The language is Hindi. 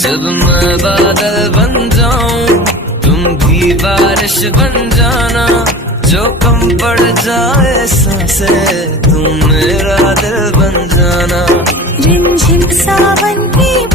जब मैं बादल बन जाऊं तुम भी बारिश बन जाना, जो कम पड़ जाए सांसें तुम मेरा दिल बन जाना। रिमझिम सावन की